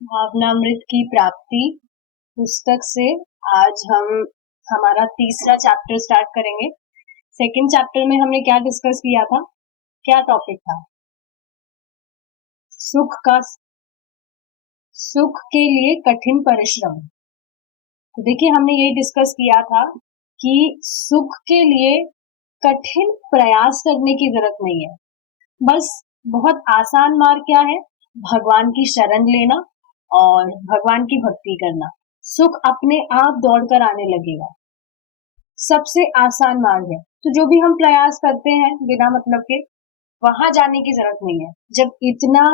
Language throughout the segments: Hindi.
भावनामृत की प्राप्ति पुस्तक से आज हम हमारा तीसरा चैप्टर स्टार्ट करेंगे। सेकंड चैप्टर में हमने क्या डिस्कस किया था, क्या टॉपिक था? सुख के लिए कठिन परिश्रम। तो देखिए, हमने यही डिस्कस किया था कि सुख के लिए कठिन प्रयास करने की जरूरत नहीं है। बस बहुत आसान मार्ग क्या है? भगवान की शरण लेना और भगवान की भक्ति करना। सुख अपने आप दौड़कर आने लगेगा। सबसे आसान मार्ग है। तो जो भी हम प्रयास करते हैं बिना मतलब के, वहां जाने की जरूरत नहीं है। जब इतना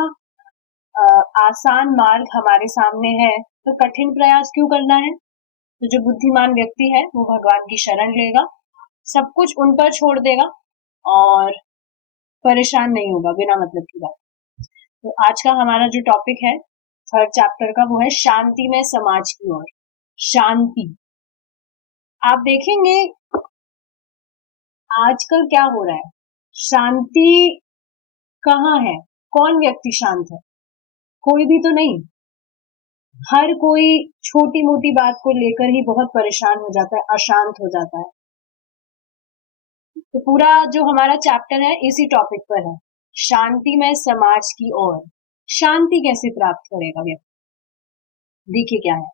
आसान मार्ग हमारे सामने है तो कठिन प्रयास क्यों करना है? तो जो बुद्धिमान व्यक्ति है वो भगवान की शरण लेगा, सब कुछ उन पर छोड़ देगा और परेशान नहीं होगा बिना मतलब की बात। तो आज का हमारा जो टॉपिक है थर्ड चैप्टर का, वो है शांति में समाज की ओर। शांति, आप देखेंगे आजकल क्या हो रहा है, शांति कहाँ है? कौन व्यक्ति शांत है? कोई भी तो नहीं। हर कोई छोटी मोटी बात को लेकर ही बहुत परेशान हो जाता है, अशांत हो जाता है। तो पूरा जो हमारा चैप्टर है इसी टॉपिक पर है, शांति में समाज की ओर। शांति कैसे प्राप्त करेगा व्यक्ति? देखिए क्या है,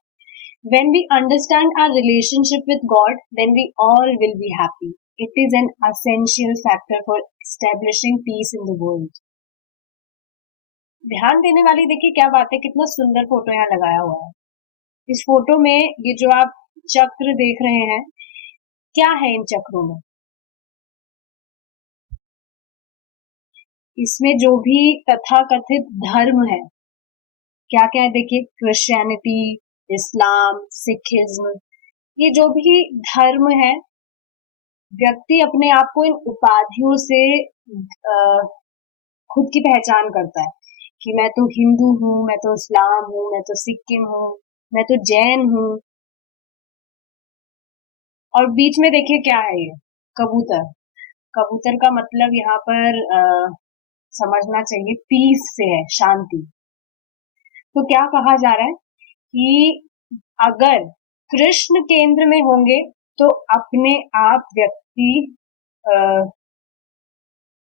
when we understand our relationship with God, then we all will be happy. It is an essential factor for establishing peace in the world. ध्यान देने वाली देखिए क्या बात है, कितना सुंदर फोटो यहाँ लगाया हुआ है। इस फोटो में ये जो आप चक्र देख रहे हैं, क्या है इन चक्रों में? इसमें जो भी तथाकथित धर्म है, क्या क्या है देखिए, क्रिश्चियनिटी, इस्लाम, सिखिज्म, ये जो भी धर्म है, व्यक्ति अपने आप को इन उपाधियों से खुद की पहचान करता है कि मैं तो हिंदू हूँ, मैं तो इस्लाम हूँ, मैं तो सिक्किम हूँ, मैं तो जैन हूँ। और बीच में देखिए क्या है, ये कबूतर। कबूतर का मतलब यहाँ पर समझना चाहिए पीस से है, शांति। तो क्या कहा जा रहा है कि अगर कृष्ण केंद्र में होंगे तो अपने आप व्यक्ति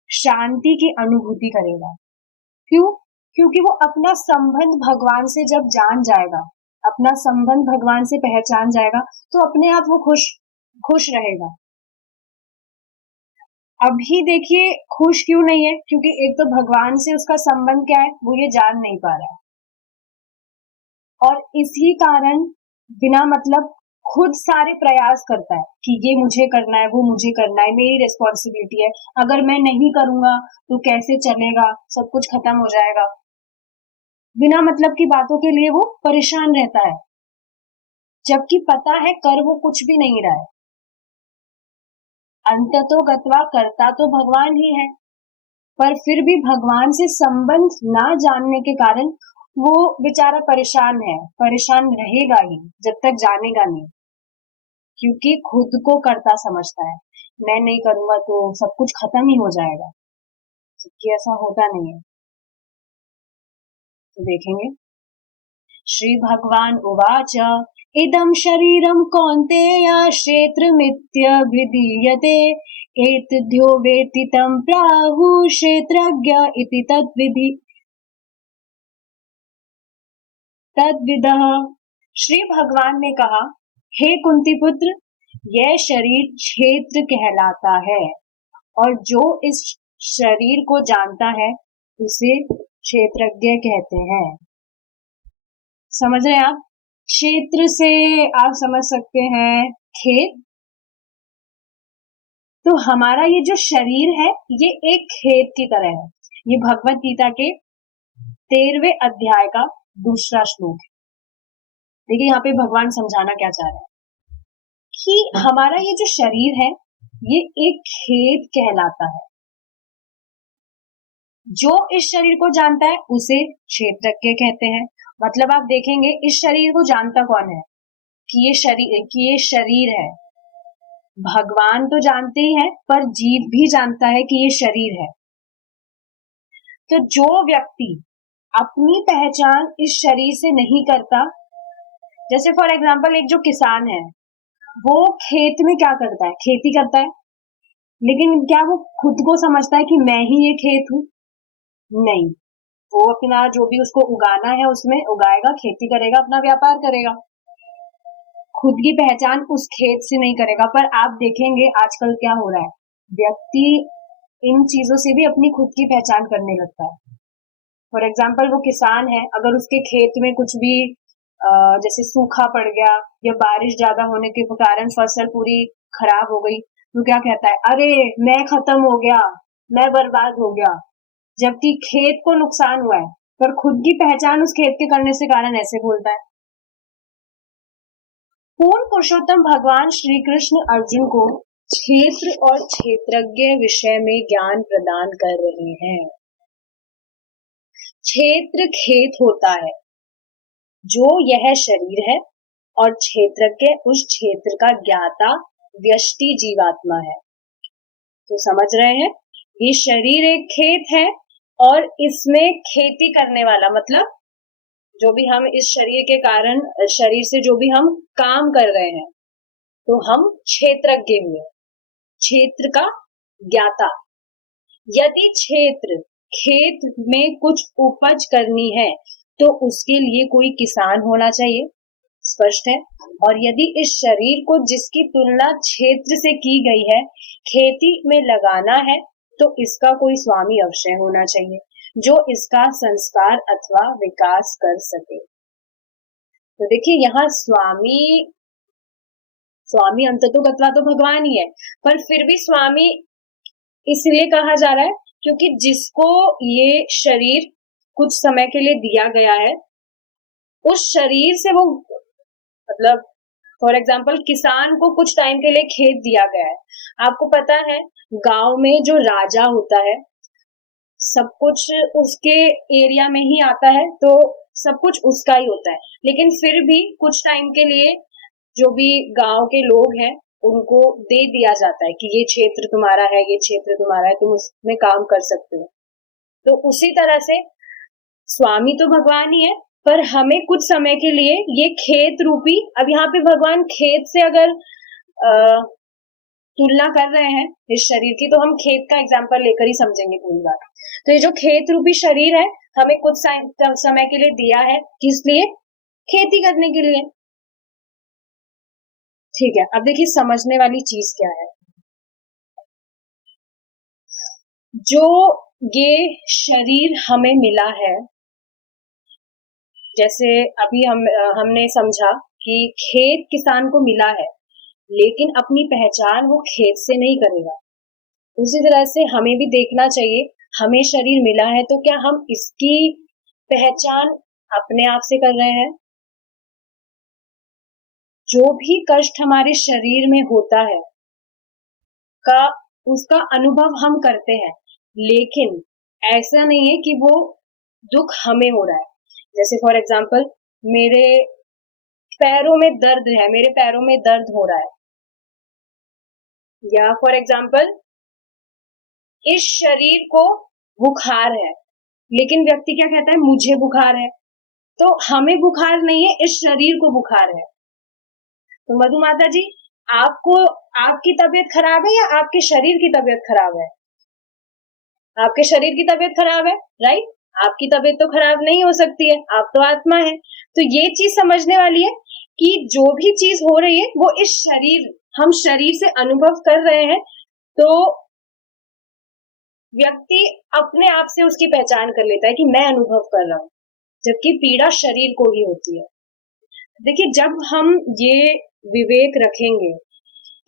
शांति की अनुभूति करेगा। क्यों? क्योंकि वो अपना संबंध भगवान से जब जान जाएगा, अपना संबंध भगवान से पहचान जाएगा, तो अपने आप वो खुश रहेगा। अभी देखिए खुश क्यों नहीं है? क्योंकि एक तो भगवान से उसका संबंध क्या है वो ये जान नहीं पा रहा है, और इसी कारण बिना मतलब खुद सारे प्रयास करता है कि ये मुझे करना है, वो मुझे करना है, मेरी रिस्पॉन्सिबिलिटी है, अगर मैं नहीं करूंगा तो कैसे चलेगा, सब कुछ खत्म हो जाएगा। बिना मतलब की बातों के लिए वो परेशान रहता है, जबकि पता है कर वो कुछ भी नहीं रहा है। अंततो गत्वा करता तो भगवान ही है, पर फिर भी भगवान से संबंध ना जानने के कारण वो बेचारा परेशान है, परेशान रहेगा ही जब तक जानेगा नहीं, क्योंकि खुद को कर्ता समझता है। मैं नहीं करूंगा तो सब कुछ खत्म ही हो जाएगा, जबकि ऐसा होता नहीं है। तो देखेंगे, श्री भगवान उवाच इदं शरीरं कौन्तेय क्षेत्रमित्यभिधीयते एतद्यो वेत्ति तं प्राहुः क्षेत्रज्ञ इति तद्विदः। श्री भगवान ने कहा, हे कुंती पुत्र, यह शरीर क्षेत्र कहलाता है, और जो इस शरीर को जानता है उसे क्षेत्रज्ञ कहते हैं। समझ रहे हैं आप? क्षेत्र से आप समझ सकते हैं खेत। तो हमारा ये जो शरीर है ये एक खेत की तरह है। ये भगवत गीता के 13वें अध्याय का दूसरा श्लोक है। देखिए यहाँ पे भगवान समझाना क्या चाह रहे हैं कि हमारा ये जो शरीर है ये एक खेत कहलाता है। जो इस शरीर को जानता है उसे क्षेत्रज्ञ कहते हैं। मतलब आप देखेंगे इस शरीर को जानता कौन है कि ये शरीर है। भगवान तो जानते ही है, पर जीव भी जानता है कि ये शरीर है। तो जो व्यक्ति अपनी पहचान इस शरीर से नहीं करता। जैसे फॉर एग्जाम्पल एक जो किसान है, वो खेत में क्या करता है, खेती करता है, लेकिन क्या वो खुद को समझता है कि मैं ही ये खेत हूँ? नहीं, वो अपना जो भी उसको उगाना है उसमें उगाएगा, खेती करेगा, अपना व्यापार करेगा, खुद की पहचान उस खेत से नहीं करेगा। पर आप देखेंगे आजकल क्या हो रहा है, व्यक्ति इन चीजों से भी अपनी खुद की पहचान करने लगता है। फॉर एग्जाम्पल वो किसान है, अगर उसके खेत में कुछ भी जैसे सूखा पड़ गया या बारिश ज्यादा होने के कारण फसल पूरी खराब हो गई, तो क्या कहता है, अरे मैं खत्म हो गया, मैं बर्बाद हो गया, जबकि खेत को नुकसान हुआ है, पर खुद की पहचान उस खेत के करने से कारण ऐसे बोलता है। पूर्ण पुरुषोत्तम भगवान श्री कृष्ण अर्जुन को क्षेत्र और क्षेत्रज्ञ विषय में ज्ञान प्रदान कर रहे हैं। क्षेत्र खेत होता है जो यह शरीर है, और क्षेत्रज्ञ उस क्षेत्र का ज्ञाता व्यष्टि जीवात्मा है। तो समझ रहे हैं, ये शरीर एक खेत है और इसमें खेती करने वाला, मतलब जो भी हम इस शरीर के कारण, शरीर से जो भी हम काम कर रहे हैं, तो हम क्षेत्रज्ञ हुए, क्षेत्र का ज्ञाता। यदि क्षेत्र खेत में कुछ उपज करनी है तो उसके लिए कोई किसान होना चाहिए, स्पष्ट है। और यदि इस शरीर को जिसकी तुलना क्षेत्र से की गई है खेती में लगाना है तो इसका कोई स्वामी अवश्य होना चाहिए जो इसका संस्कार अथवा विकास कर सके। तो देखिए यहाँ स्वामी, स्वामी अंततोगत्वा तो भगवान ही है, पर फिर भी स्वामी इसलिए कहा जा रहा है क्योंकि जिसको ये शरीर कुछ समय के लिए दिया गया है, उस शरीर से वो, मतलब फॉर एग्जाम्पल किसान को कुछ टाइम के लिए खेत दिया गया है। आपको पता है गांव में जो राजा होता है सब कुछ उसके एरिया में ही आता है, तो सब कुछ उसका ही होता है, लेकिन फिर भी कुछ टाइम के लिए जो भी गांव के लोग हैं उनको दे दिया जाता है कि ये क्षेत्र तुम्हारा है, ये क्षेत्र तुम्हारा है, तुम उसमें काम कर सकते हो। तो उसी तरह से स्वामी तो भगवान ही है, पर हमें कुछ समय के लिए ये खेत रूपी, अब यहाँ पे भगवान खेत से अगर तुलना कर रहे हैं इस शरीर की, तो हम खेत का एग्जाम्पल लेकर ही समझेंगे पूरी बात। तो ये जो खेत रूपी शरीर है हमें कुछ समय के लिए दिया है, किस लिए, खेती करने के लिए। ठीक है, अब देखिए समझने वाली चीज क्या है, जो ये शरीर हमें मिला है, जैसे अभी हमने समझा कि खेत किसान को मिला है, लेकिन अपनी पहचान वो खेत से नहीं करेगा। उसी तरह से हमें भी देखना चाहिए, हमें शरीर मिला है तो क्या हम इसकी पहचान अपने आप से कर रहे हैं? जो भी कष्ट हमारे शरीर में होता है का उसका अनुभव हम करते हैं, लेकिन ऐसा नहीं है कि वो दुख हमें हो रहा है। जैसे फॉर एग्जाम्पल मेरे पैरों में दर्द है, मेरे पैरों में दर्द हो रहा है, या फॉर एग्जाम्पल इस शरीर को बुखार है, लेकिन व्यक्ति क्या कहता है, मुझे बुखार है। तो हमें बुखार नहीं है, इस शरीर को बुखार है। तो मधु माता जी, आपको, आपकी तबीयत खराब है या आपके शरीर की तबीयत खराब है? आपके शरीर की तबीयत खराब है, राइट? आपकी तबीयत तो खराब नहीं हो सकती है, आप तो आत्मा है। तो ये चीज समझने वाली है कि जो भी चीज हो रही है वो इस शरीर, हम शरीर से अनुभव कर रहे हैं, तो व्यक्ति अपने आप से उसकी पहचान कर लेता है कि मैं अनुभव कर रहा हूँ, जबकि पीड़ा शरीर को ही होती है। देखिए जब हम ये विवेक रखेंगे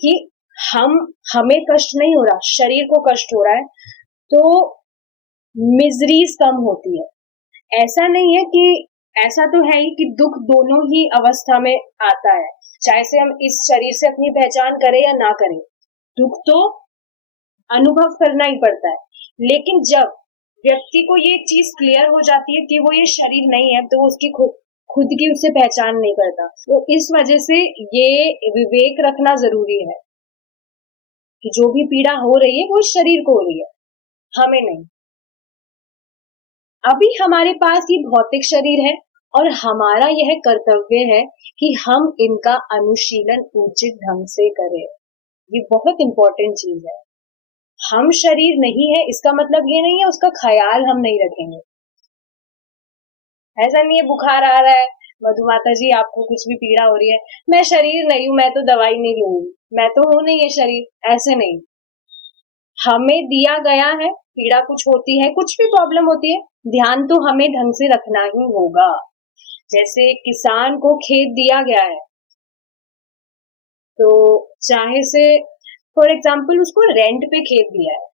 कि हमें कष्ट नहीं हो रहा, शरीर को कष्ट हो रहा है, तो मिजरीज कम होती है। ऐसा नहीं है कि, ऐसा तो है ही कि दुख दोनों ही अवस्था में आता है, चाहे से हम इस शरीर से अपनी पहचान करें या ना करें, दुख तो अनुभव करना ही पड़ता है। लेकिन जब व्यक्ति को ये चीज क्लियर हो जाती है कि वो ये शरीर नहीं है, तो वो उसकी खुद की उससे पहचान नहीं करता। तो इस वजह से ये विवेक रखना जरूरी है कि जो भी पीड़ा हो रही है वो इस शरीर को हो रही है, हमें नहीं। अभी हमारे पास ये भौतिक शरीर है और हमारा यह कर्तव्य है कि हम इनका अनुशीलन उचित ढंग से करें। ये बहुत इंपॉर्टेंट चीज है। हम शरीर नहीं है इसका मतलब ये नहीं है उसका ख्याल हम नहीं रखेंगे। ऐसा नहीं है बुखार आ रहा है, मधु माता जी आपको कुछ भी पीड़ा हो रही है, मैं शरीर नहीं हूं, मैं तो दवाई नहीं लूंगी, मैं तो हूं नहीं ये शरीर, ऐसे नहीं। हमें दिया गया है, पीड़ा कुछ होती है, कुछ भी प्रॉब्लम होती है, ध्यान तो हमें ढंग से रखना ही होगा। जैसे किसान को खेत दिया गया है, तो चाहे से फॉर एग्जाम्पल उसको रेंट पे खेत दिया है,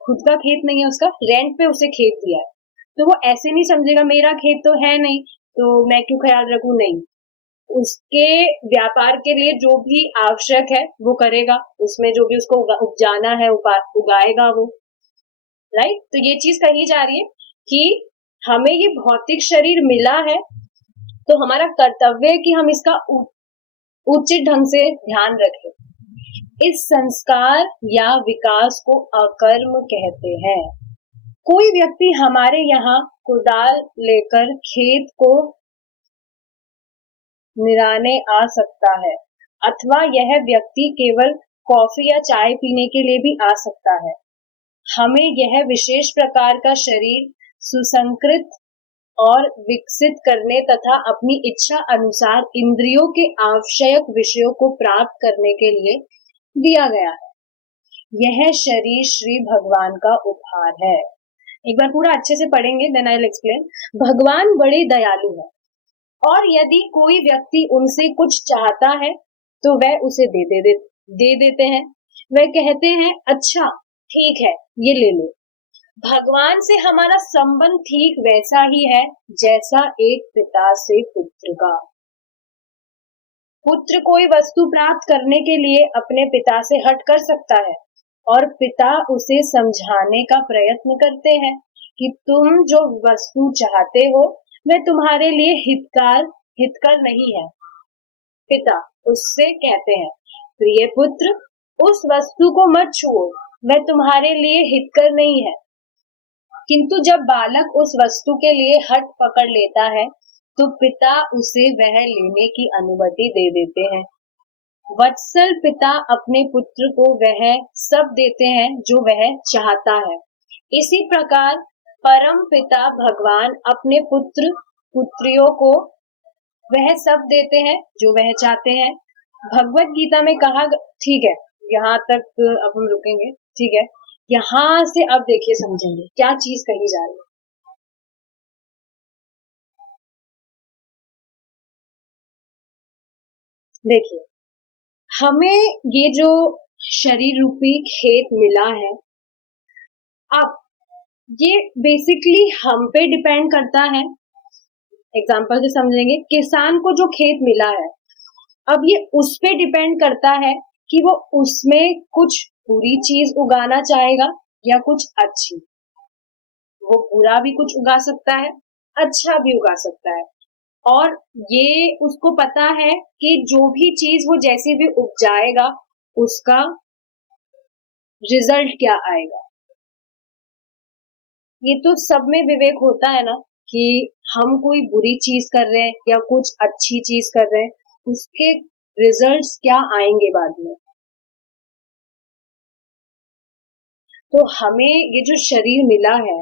खुद का खेत नहीं है उसका, रेंट पे उसे खेत दिया है, तो वो ऐसे नहीं समझेगा मेरा खेत तो है नहीं तो मैं क्यों ख्याल रखूं, नहीं। उसके व्यापार के लिए जो भी आवश्यक है वो करेगा, उसमें जो भी उसको उपजाना है उगाएगा वो, राइट। तो ये चीज कही जा रही है कि हमें ये भौतिक शरीर मिला है तो हमारा कर्तव्य है कि हम इसका उचित ढंग से ध्यान रखें। इस संस्कार या विकास को अकर्म कहते हैं। कोई व्यक्ति हमारे यहाँ कुदाल लेकर खेत को निराने आ सकता है, अथवा यह व्यक्ति केवल कॉफी या चाय पीने के लिए भी आ सकता है। हमें यह विशेष प्रकार का शरीर सुसंकृत और विकसित करने तथा अपनी इच्छा अनुसार इंद्रियों के आवश्यक विषयों को प्राप्त करने के लिए दिया गया है। यह शरीर श्री भगवान का उपहार है। एक बार पूरा अच्छे से पढ़ेंगे, देन आई विल एक्सप्लेन। भगवान बड़े दयालु है और यदि कोई व्यक्ति उनसे कुछ चाहता है तो वह उसे दे देते हैं। वह कहते हैं अच्छा ठीक है ये ले लो। भगवान से हमारा संबंध ठीक वैसा ही है जैसा एक पिता से पुत्र का। पुत्र कोई वस्तु प्राप्त करने के लिए अपने पिता से हट कर सकता है और पिता उसे समझाने का प्रयत्न करते हैं कि तुम जो वस्तु चाहते हो वह तुम्हारे लिए हितकर नहीं है। पिता उससे कहते हैं प्रिय पुत्र उस वस्तु को मत छुओ, वह तुम्हारे लिए हितकर नहीं है। किंतु जब बालक उस वस्तु के लिए हट पकड़ लेता है तो पिता उसे वह लेने की अनुमति दे देते हैं। वत्सल पिता अपने पुत्र को वह सब देते हैं जो वह चाहता है। इसी प्रकार परम पिता भगवान अपने पुत्र पुत्रियों को वह सब देते हैं जो वह चाहते हैं। भगवत गीता में कहा, ठीक है यहाँ तक अब हम रुकेंगे, ठीक है। यहाँ से अब देखिए समझेंगे क्या चीज कही जा रही है। देखिए हमें ये जो शरीर रूपी खेत मिला है, अब ये बेसिकली हम पे डिपेंड करता है। एग्जाम्पल से समझेंगे, किसान को जो खेत मिला है अब ये उस पे डिपेंड करता है कि वो उसमें कुछ बुरी चीज उगाना चाहेगा या कुछ अच्छी। वो बुरा भी कुछ उगा सकता है, अच्छा भी उगा सकता है, और ये उसको पता है कि जो भी चीज वो जैसे भी उपजाएगा उसका रिजल्ट क्या आएगा। ये तो सब में विवेक होता है ना कि हम कोई बुरी चीज कर रहे हैं या कुछ अच्छी चीज कर रहे हैं, उसके रिजल्ट्स क्या आएंगे बाद में। तो हमें ये जो शरीर मिला है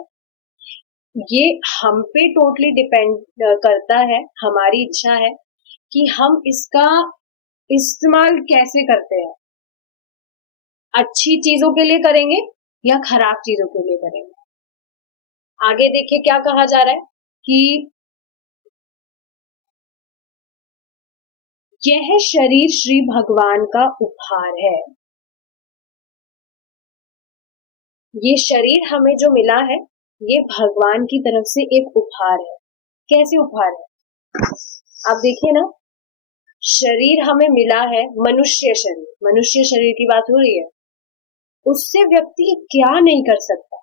ये हम पे टोटली डिपेंड करता है। हमारी इच्छा है कि हम इसका इस्तेमाल कैसे करते हैं, अच्छी चीजों के लिए करेंगे या खराब चीजों के लिए करेंगे। आगे देखिए क्या कहा जा रहा है कि यह शरीर श्री भगवान का उपहार है। ये शरीर हमें जो मिला है ये भगवान की तरफ से एक उपहार है। कैसे उपहार है आप देखिए ना, शरीर हमें मिला है, मनुष्य शरीर की बात हो रही है, उससे व्यक्ति क्या नहीं कर सकता।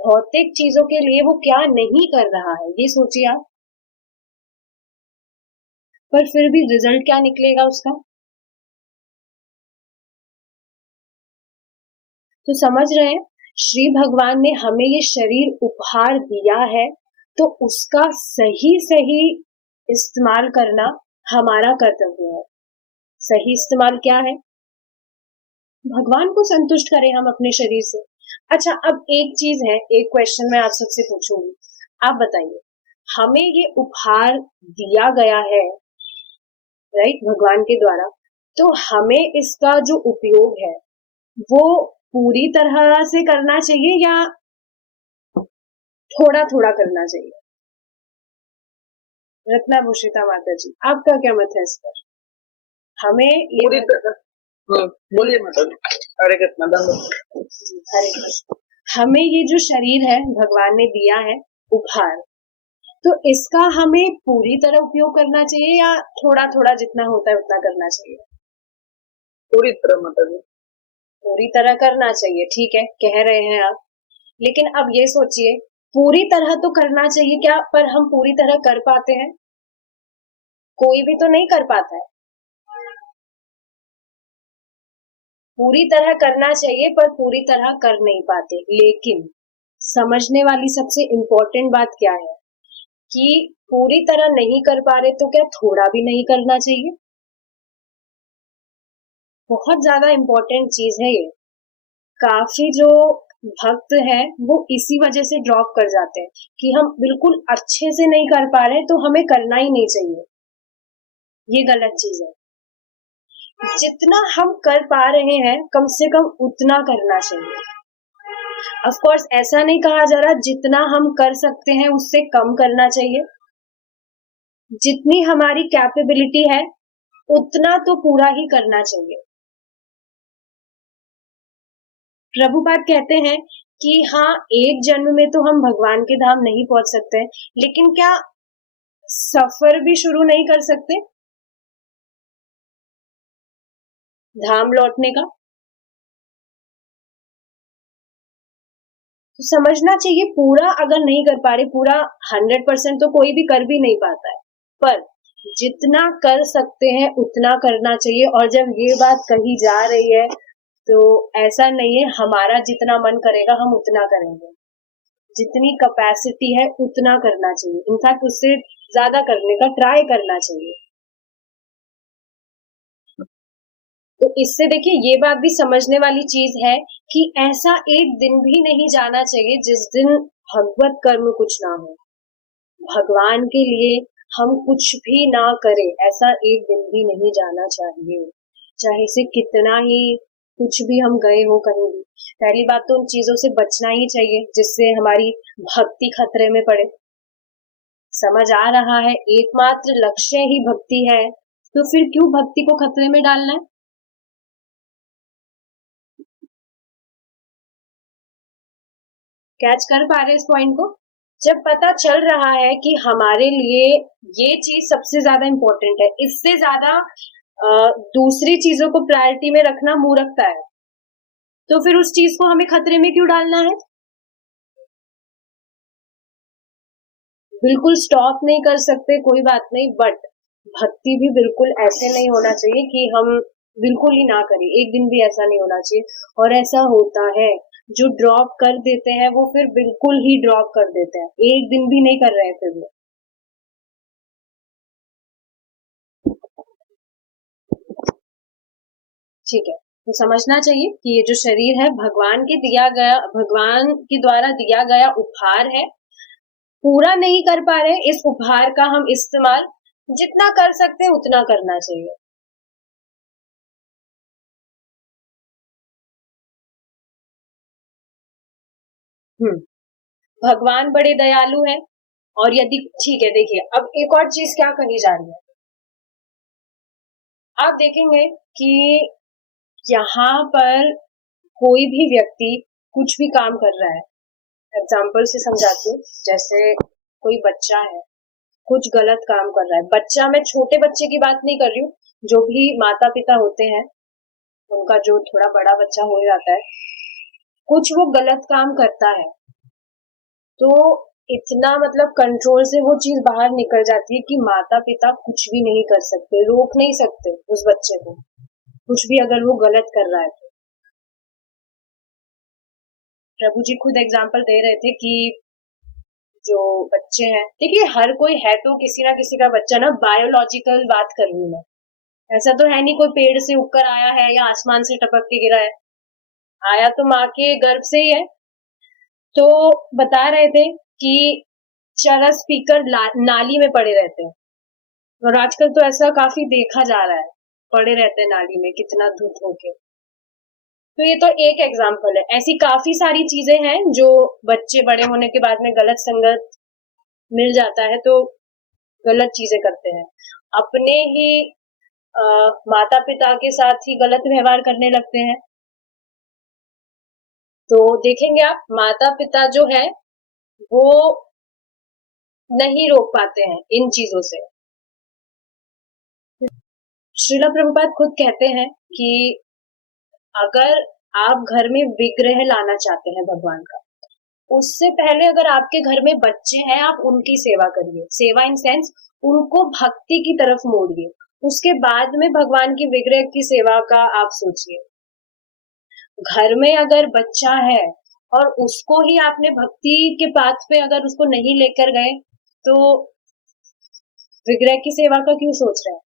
भौतिक चीजों के लिए वो क्या नहीं कर रहा है ये सोचिए आप, पर फिर भी रिजल्ट क्या निकलेगा उसका। तो समझ रहे हैं श्री भगवान ने हमें ये शरीर उपहार दिया है, तो उसका सही सही इस्तेमाल करना हमारा कर्तव्य है। सही इस्तेमाल क्या है? भगवान को संतुष्ट करें हम अपने शरीर से। अच्छा, अब एक चीज है, एक क्वेश्चन मैं आप सबसे पूछूंगी, आप बताइए, हमें ये उपहार दिया गया है, राइट, भगवान के द्वारा, तो हमें इसका जो उपयोग है वो पूरी तरह से करना चाहिए या थोड़ा थोड़ा करना चाहिए? रत्नाभूषिता माता जी, आपका क्या मत है इस पर? हमें ये पूरी तरह बोलिए मैडम। हरे कृष्ण हरे कृष्ण, हमें ये जो शरीर है भगवान ने दिया है उपहार, तो इसका हमें पूरी तरह उपयोग करना चाहिए या थोड़ा थोड़ा जितना होता है उतना करना चाहिए? पूरी तरह मतलब पूरी तरह करना चाहिए, ठीक है, कह रहे हैं आप, लेकिन अब ये सोचिए, पूरी तरह तो करना चाहिए क्या, पर हम पूरी तरह कर पाते हैं? कोई भी तो नहीं कर पाता है। पूरी तरह करना चाहिए पर पूरी तरह कर नहीं पाते, लेकिन समझने वाली सबसे इम्पोर्टेंट बात क्या है कि पूरी तरह नहीं कर पा रहे तो क्या थोड़ा भी नहीं करना चाहिए? बहुत ज्यादा इम्पोर्टेंट चीज है ये। काफी जो भक्त हैं वो इसी वजह से ड्रॉप कर जाते हैं कि हम बिल्कुल अच्छे से नहीं कर पा रहे तो हमें करना ही नहीं चाहिए। ये गलत चीज है। जितना हम कर पा रहे हैं कम से कम उतना करना चाहिए। ऑफ कोर्स ऐसा नहीं कहा जा रहा जितना हम कर सकते हैं उससे कम करना चाहिए। जितनी हमारी कैपेबिलिटी है उतना तो पूरा ही करना चाहिए। प्रभुपाद कहते हैं कि हाँ, एक जन्म में तो हम भगवान के धाम नहीं पहुंच सकते, लेकिन क्या सफर भी शुरू नहीं कर सकते धाम लौटने का? तो समझना चाहिए, पूरा अगर नहीं कर पा रहे, पूरा 100% तो कोई भी कर भी नहीं पाता है, पर जितना कर सकते हैं उतना करना चाहिए। और जब ये बात कही जा रही है तो ऐसा नहीं है हमारा जितना मन करेगा हम उतना करेंगे, जितनी कैपेसिटी है उतना करना चाहिए, इनफैक्ट उससे ज्यादा करने का ट्राई करना चाहिए। तो इससे देखिए ये बात भी समझने वाली चीज है कि ऐसा एक दिन भी नहीं जाना चाहिए जिस दिन भगवत कर्म कुछ ना हो, भगवान के लिए हम कुछ भी ना करें, ऐसा एक दिन भी नहीं जाना चाहिए, चाहे से कितना ही कुछ भी हम गए हो कहीं भी। पहली बात तो उन चीजों से बचना ही चाहिए जिससे हमारी भक्ति खतरे में पड़े। समझ आ रहा है, एकमात्र लक्ष्य ही भक्ति है, तो फिर क्यों भक्ति को खतरे में डालना है? कैच कर पा रहे इस पॉइंट को? जब पता चल रहा है कि हमारे लिए ये चीज सबसे ज्यादा इंपॉर्टेंट है, इससे ज्यादा दूसरी चीजों को प्रायोरिटी में रखना मूर्खता है, तो फिर उस चीज को हमें खतरे में क्यों डालना है? बिल्कुल स्टॉप नहीं कर सकते, कोई बात नहीं, बट भक्ति भी बिल्कुल ऐसे नहीं होना चाहिए कि हम बिल्कुल ही ना करें, एक दिन भी ऐसा नहीं होना चाहिए। और ऐसा होता है, जो ड्रॉप कर देते हैं वो फिर बिल्कुल ही ड्रॉप कर देते हैं, एक दिन भी नहीं कर रहे हैं फिर वो। ठीक है, तो समझना चाहिए कि ये जो शरीर है भगवान के दिया गया, भगवान के द्वारा दिया गया उपहार है, पूरा नहीं कर पा रहे इस उपहार का हम इस्तेमाल जितना कर सकते हैं उतना करना चाहिए। हम्म, भगवान बड़े दयालु है, और यदि ठीक है, देखिए अब एक और चीज क्या कही जा रही है, आप देखेंगे कि यहाँ पर कोई भी व्यक्ति कुछ भी काम कर रहा है, एग्जाम्पल से समझाती हूँ, जैसे कोई बच्चा है कुछ गलत काम कर रहा है, बच्चा, मैं छोटे बच्चे की बात नहीं कर रही हूँ, जो भी माता पिता होते हैं उनका जो थोड़ा बड़ा बच्चा हो जाता है, कुछ वो गलत काम करता है, तो इतना मतलब कंट्रोल से वो चीज बाहर निकल जाती है कि माता पिता कुछ भी नहीं कर सकते, रोक नहीं सकते उस बच्चे को, कुछ भी अगर वो गलत कर रहा है तो। प्रभु जी खुद एग्जाम्पल दे रहे थे कि जो बच्चे हैं, देखिए हर कोई है तो किसी ना किसी का बच्चा ना, बायोलॉजिकल बात कर रही हूँ मैं, ऐसा तो है नहीं कोई पेड़ से उगकर आया है या आसमान से टपक के गिरा है, आया तो माँ के गर्भ से ही है। तो बता रहे थे कि चरस पीकर नाली में पड़े रहते हैं, और आजकल तो ऐसा काफी देखा जा रहा है, पड़े रहते हैं नाली में कितना धुत होके। तो ये तो एक एग्जाम्पल है, ऐसी काफी सारी चीजें हैं जो बच्चे बड़े होने के बाद में गलत संगत मिल जाता है तो गलत चीजें करते हैं, अपने ही माता पिता के साथ ही गलत व्यवहार करने लगते हैं। तो देखेंगे आप, माता पिता जो है वो नहीं रोक पाते हैं इन चीजों से। श्रील प्रभुपाद खुद कहते हैं कि अगर आप घर में विग्रह लाना चाहते हैं भगवान का, उससे पहले अगर आपके घर में बच्चे हैं, आप उनकी सेवा करिए, सेवा इन सेंस उनको भक्ति की तरफ मोड़िए, उसके बाद में भगवान की विग्रह की सेवा का आप सोचिए। घर में अगर बच्चा है और उसको ही आपने भक्ति के पाथ पे अगर उसको नहीं लेकर गए तो विग्रह की सेवा का क्यों सोच रहे हैं?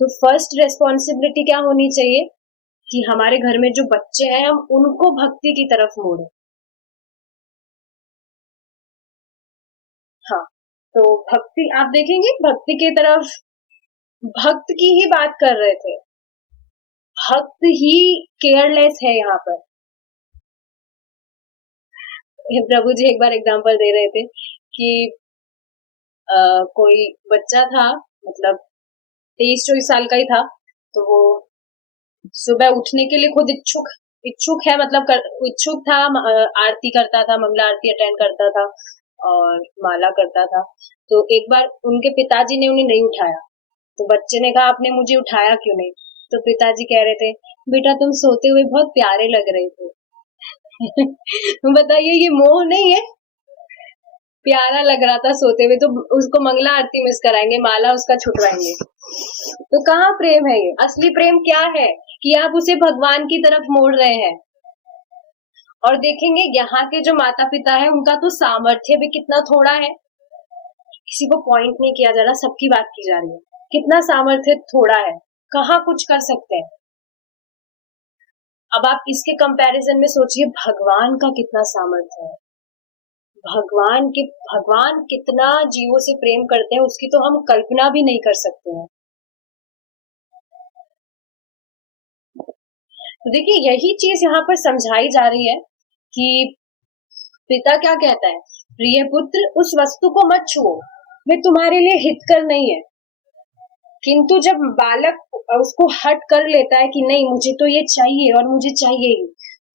तो फर्स्ट रेस्पॉन्सिबिलिटी क्या होनी चाहिए कि हमारे घर में जो बच्चे हैं हम उनको भक्ति की तरफ मोड़े। हाँ, तो भक्ति आप देखेंगे, भक्ति की तरफ, भक्त की ही बात कर रहे थे, भक्त ही केयरलेस है यहाँ पर। प्रभु जी एक बार एग्जांपल दे रहे थे कि कोई बच्चा था, मतलब 23-24 साल का ही था, तो वो सुबह उठने के लिए खुद इच्छुक है, मतलब इच्छुक था, आरती करता था, मंगला आरती अटेंड करता था और माला करता था। तो एक बार उनके पिताजी ने उन्हें नहीं उठाया, तो बच्चे ने कहा आपने मुझे उठाया क्यों नहीं? तो पिताजी कह रहे थे बेटा तुम सोते हुए बहुत प्यारे लग रहे थे। बताइए ये मोह नहीं है? प्यारा लग रहा था सोते हुए तो उसको मंगला आरती मिस कराएंगे, माला उसका छुटवाएंगे। तो कहाँ प्रेम है ये? असली प्रेम क्या है कि आप उसे भगवान की तरफ मोड़ रहे हैं। और देखेंगे यहाँ के जो माता पिता है उनका तो सामर्थ्य भी कितना थोड़ा है, किसी को पॉइंट नहीं किया जा रहा, सबकी बात की जा रही है, कितना सामर्थ्य थोड़ा है, कहाँ कुछ कर सकते हैं। अब आप इसके कंपैरिजन में सोचिए भगवान का कितना सामर्थ्य है, भगवान कितना जीवों से प्रेम करते हैं उसकी तो हम कल्पना भी नहीं कर सकते हैं। तो देखिए यही चीज यहाँ पर समझाई जा रही है कि पिता क्या कहता है, प्रिय पुत्र उस वस्तु को मत छुओ, वे तुम्हारे लिए हितकर नहीं है। किंतु जब बालक उसको हट कर लेता है कि नहीं मुझे तो ये चाहिए और मुझे चाहिए ही,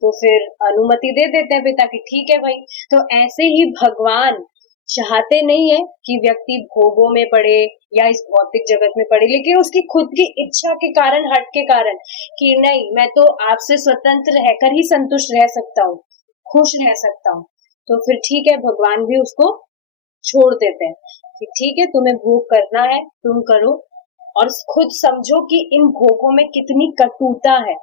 तो फिर अनुमति दे देते हैं पिता की, ठीक है भाई। तो ऐसे ही भगवान चाहते नहीं है कि व्यक्ति भोगों में पड़े या इस भौतिक जगत में पड़े, लेकिन उसकी खुद की इच्छा के कारण, हट के कारण कि नहीं मैं तो आपसे स्वतंत्र रहकर ही संतुष्ट रह सकता हूँ, खुश रह सकता हूँ, तो फिर ठीक है भगवान भी उसको छोड़ देते हैं कि ठीक है तुम्हें भोग करना है तुम करो, और खुद समझो कि इन भोगों में कितनी कटुता है।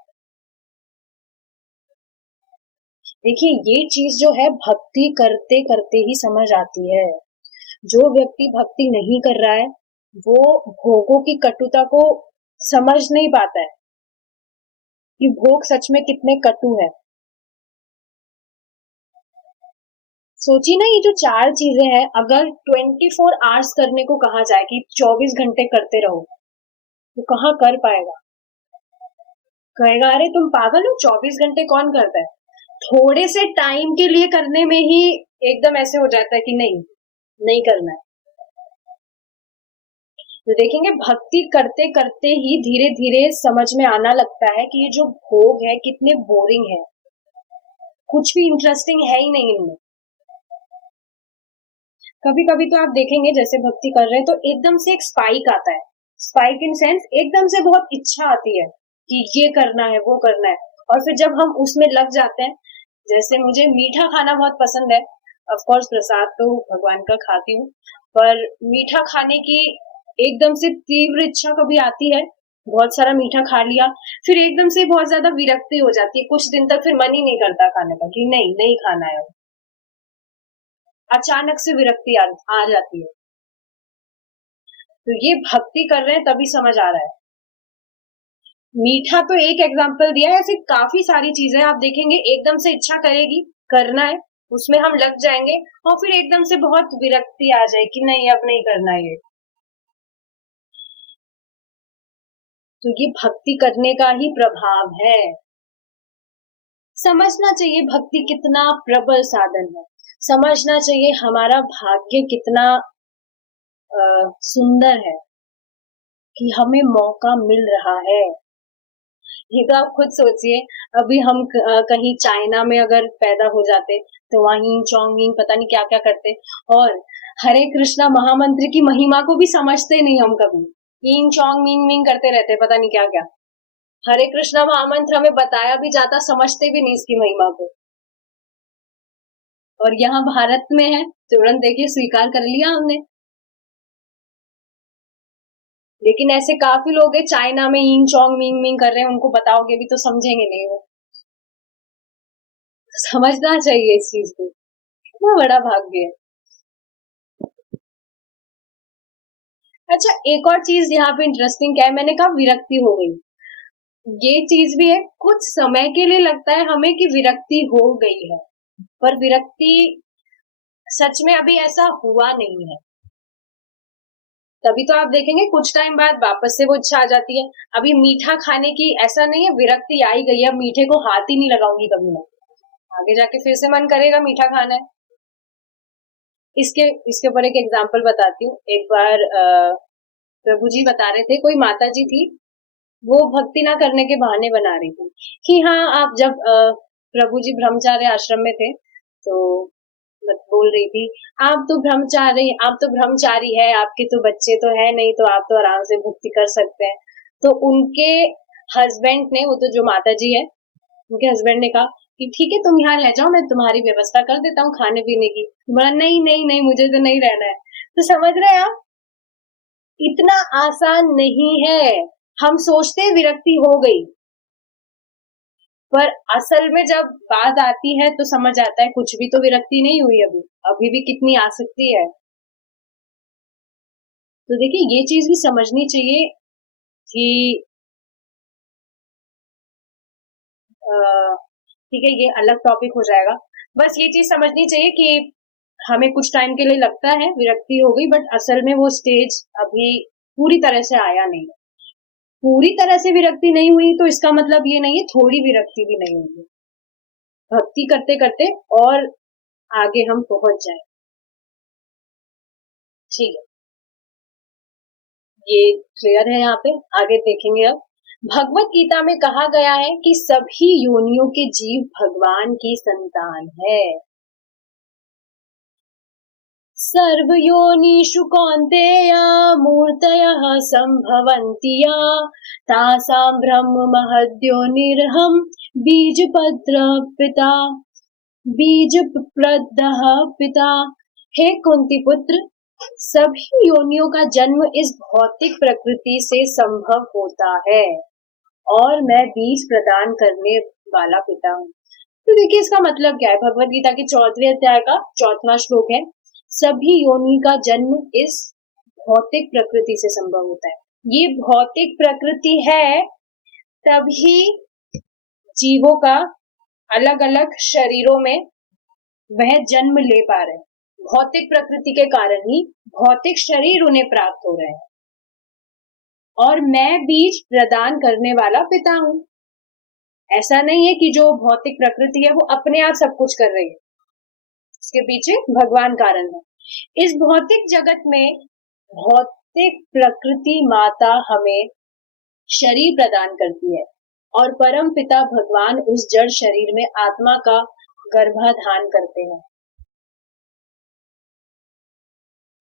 देखिए ये चीज जो है भक्ति करते करते ही समझ आती है। जो व्यक्ति भक्ति नहीं कर रहा है वो भोगों की कटुता को समझ नहीं पाता है कि भोग सच में कितने कटु है। सोची ना, ये जो 4 चीजें हैं अगर 24 आवर्स करने को कहा जाए कि 24 घंटे करते रहो तो कहाँ कर पाएगा? कहेगा अरे तुम पागल हो, 24 घंटे कौन करता है? थोड़े से टाइम के लिए करने में ही एकदम ऐसे हो जाता है कि नहीं करना है। तो देखेंगे भक्ति करते करते ही धीरे धीरे समझ में आना लगता है कि ये जो भोग है कितने बोरिंग है, कुछ भी इंटरेस्टिंग है ही नहीं इनमें। कभी कभी तो आप देखेंगे जैसे भक्ति कर रहे हैं तो एकदम से एक स्पाइक आता है, स्पाइक इन सेंस एकदम से बहुत इच्छा आती है कि ये करना है वो करना है, और फिर जब हम उसमें लग जाते हैं, जैसे मुझे मीठा खाना बहुत पसंद है, ऑफ कोर्स प्रसाद तो भगवान का खाती हूँ, पर मीठा खाने की एकदम से तीव्र इच्छा कभी आती है बहुत सारा मीठा खा लिया, फिर एकदम से बहुत ज्यादा विरक्ति हो जाती है, कुछ दिन तक फिर मन ही नहीं करता खाने का कि नहीं नहीं खाना है। अचानक से विरक्ति आ जाती है। तो ये भक्ति कर रहे हैं तभी समझ आ रहा है। मीठा तो एक एग्जाम्पल दिया है, ऐसे काफी सारी चीजें आप देखेंगे, एकदम से इच्छा करेगी करना है, उसमें हम लग जाएंगे और फिर एकदम से बहुत विरक्ति आ जाए कि नहीं अब नहीं करना ये। तो ये भक्ति करने का ही प्रभाव है। समझना चाहिए भक्ति कितना प्रबल साधन है, समझना चाहिए हमारा भाग्य कितना सुंदर है कि हमें मौका मिल रहा है। ये तो आप खुद सोचिए, अभी हम कहीं चाइना में अगर पैदा हो जाते तो वहां हिंग चोंग हिंग पता नहीं क्या क्या करते, और हरे कृष्णा महामंत्र की महिमा को भी समझते नहीं हम कभी, हिंग चोंग मिंग मिंग करते रहते पता नहीं क्या क्या। हरे कृष्णा महामंत्र हमें बताया भी जाता, समझते भी नहीं इसकी महिमा को, और यहाँ भारत में है तुरंत देखिए स्वीकार कर लिया हमने। लेकिन ऐसे काफी लोग हैं चाइना में इंग चोंग मिंग मिंग कर रहे हैं, उनको बताओगे भी तो समझेंगे नहीं वो। समझना चाहिए इस चीज को, कितना बड़ा भाग्य है। अच्छा, एक और चीज यहाँ पे इंटरेस्टिंग क्या है, मैंने कहा विरक्ति हो गई, ये चीज भी है, कुछ समय के लिए लगता है हमें कि विरक्ति हो गई है, पर विरक्ति सच में अभी ऐसा हुआ नहीं है। तभी तो आप देखेंगे कुछ टाइम बाद वापस से वो इच्छा आ जाती है। अभी मीठा खाने की ऐसा नहीं है विरक्ति आई गई है, मीठे को हाथ ही नहीं लगाऊंगी कभी मैं, आगे जाके फिर से मन करेगा मीठा खाना है। इसके ऊपर एक एग्जांपल बताती हूँ। एक बार प्रभु जी बता रहे थे, कोई माता जी थी, वो भक्ति ना करने के बहाने बना रही थी कि हाँ आप जब प्रभु जी ब्रह्मचार्य आश्रम में थे तो बोल रही थी आप तो ब्रह्मचारी है, आपके तो बच्चे तो है नहीं, तो आप तो आराम से भक्ति कर सकते हैं। तो उनके हस्बैंड ने, वो तो जो माता जी है उनके हस्बैंड ने कहा कि ठीक है तुम यहाँ रह जाओ, मैं तुम्हारी व्यवस्था कर देता हूँ खाने पीने की। बोला नहीं नहीं नहीं मुझे तो नहीं रहना है। तो समझ रहे हैं आप, इतना आसान नहीं है। हम सोचते विरक्ति हो गई, पर असल में जब बात आती है तो समझ आता है कुछ भी तो विरक्ति नहीं हुई, अभी भी कितनी आसक्ति है। तो देखिए ये चीज भी समझनी चाहिए कि ठीक है ये अलग टॉपिक हो जाएगा, बस ये चीज समझनी चाहिए कि हमें कुछ टाइम के लिए लगता है विरक्ति हो गई, बट असल में वो स्टेज अभी पूरी तरह से आया नहीं। पूरी तरह से विरक्ति नहीं हुई तो इसका मतलब ये नहीं है थोड़ी विरक्ति भी नहीं हुई। भक्ति करते करते और आगे हम पहुंच जाए। ठीक है, ये क्लियर है। यहाँ पे आगे देखेंगे। अब भगवत गीता में कहा गया है कि सभी योनियों के जीव भगवान की संतान है। सर्व योनिषु कौन्तेय मूर्तयः सम्भवन्ति तासां ब्रह्म महद्योनिर्हं बीजप्रदः पिता। हे कुंती पुत्र, सभी योनियों का जन्म इस भौतिक प्रकृति से संभव होता है और मैं बीज प्रदान करने वाला पिता हूँ। तो देखिए इसका मतलब क्या है, भगवत गीता के 4वें अध्याय का 4वां श्लोक है, सभी योनि का जन्म इस भौतिक प्रकृति से संभव होता है। ये भौतिक प्रकृति है तभी जीवों का अलग अलग शरीरों में वह जन्म ले पा रहे हैं, भौतिक प्रकृति के कारण ही भौतिक शरीर उन्हें प्राप्त हो रहे हैं। और मैं बीज प्रदान करने वाला पिता हूं। ऐसा नहीं है कि जो भौतिक प्रकृति है वो अपने आप सब कुछ कर रही है, इसके पीछे भगवान कारण है। इस भौतिक जगत में भौतिक प्रकृति माता हमें शरीर प्रदान करती है और परम पिता भगवान उस जड़ शरीर में आत्मा का गर्भाधान करते हैं।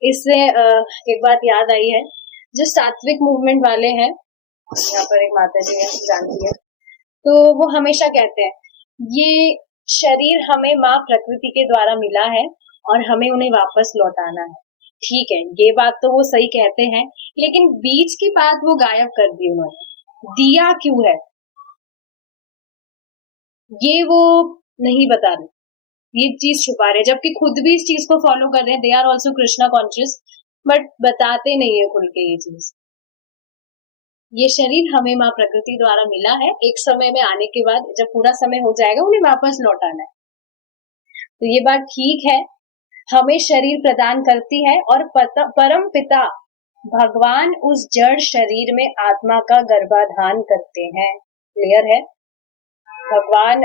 इससे एक बात याद आई है, जो सात्विक मूवमेंट वाले हैं, यहाँ पर एक माता जी है जानती है, तो वो हमेशा कहते हैं ये शरीर हमें माँ प्रकृति के द्वारा मिला है और हमें उन्हें वापस लौटाना है। ठीक है, ये बात तो वो सही कहते हैं, लेकिन बीच की बात वो गायब कर दी उन्होंने। दिया क्यों है, ये वो नहीं बता रहे, ये चीज छुपा रहे, जबकि खुद भी इस चीज को फॉलो कर रहे हैं, they are also Krishna conscious, but बताते नहीं है खुल के ये चीज। ये शरीर हमें माँ प्रकृति द्वारा मिला है, एक समय में आने के बाद जब पूरा समय हो जाएगा उन्हें वापस लौटाना है। तो ये बात ठीक है, हमें शरीर प्रदान करती है और परम पिता भगवान उस जड़ शरीर में आत्मा का गर्भाधान करते हैं। क्लियर है? भगवान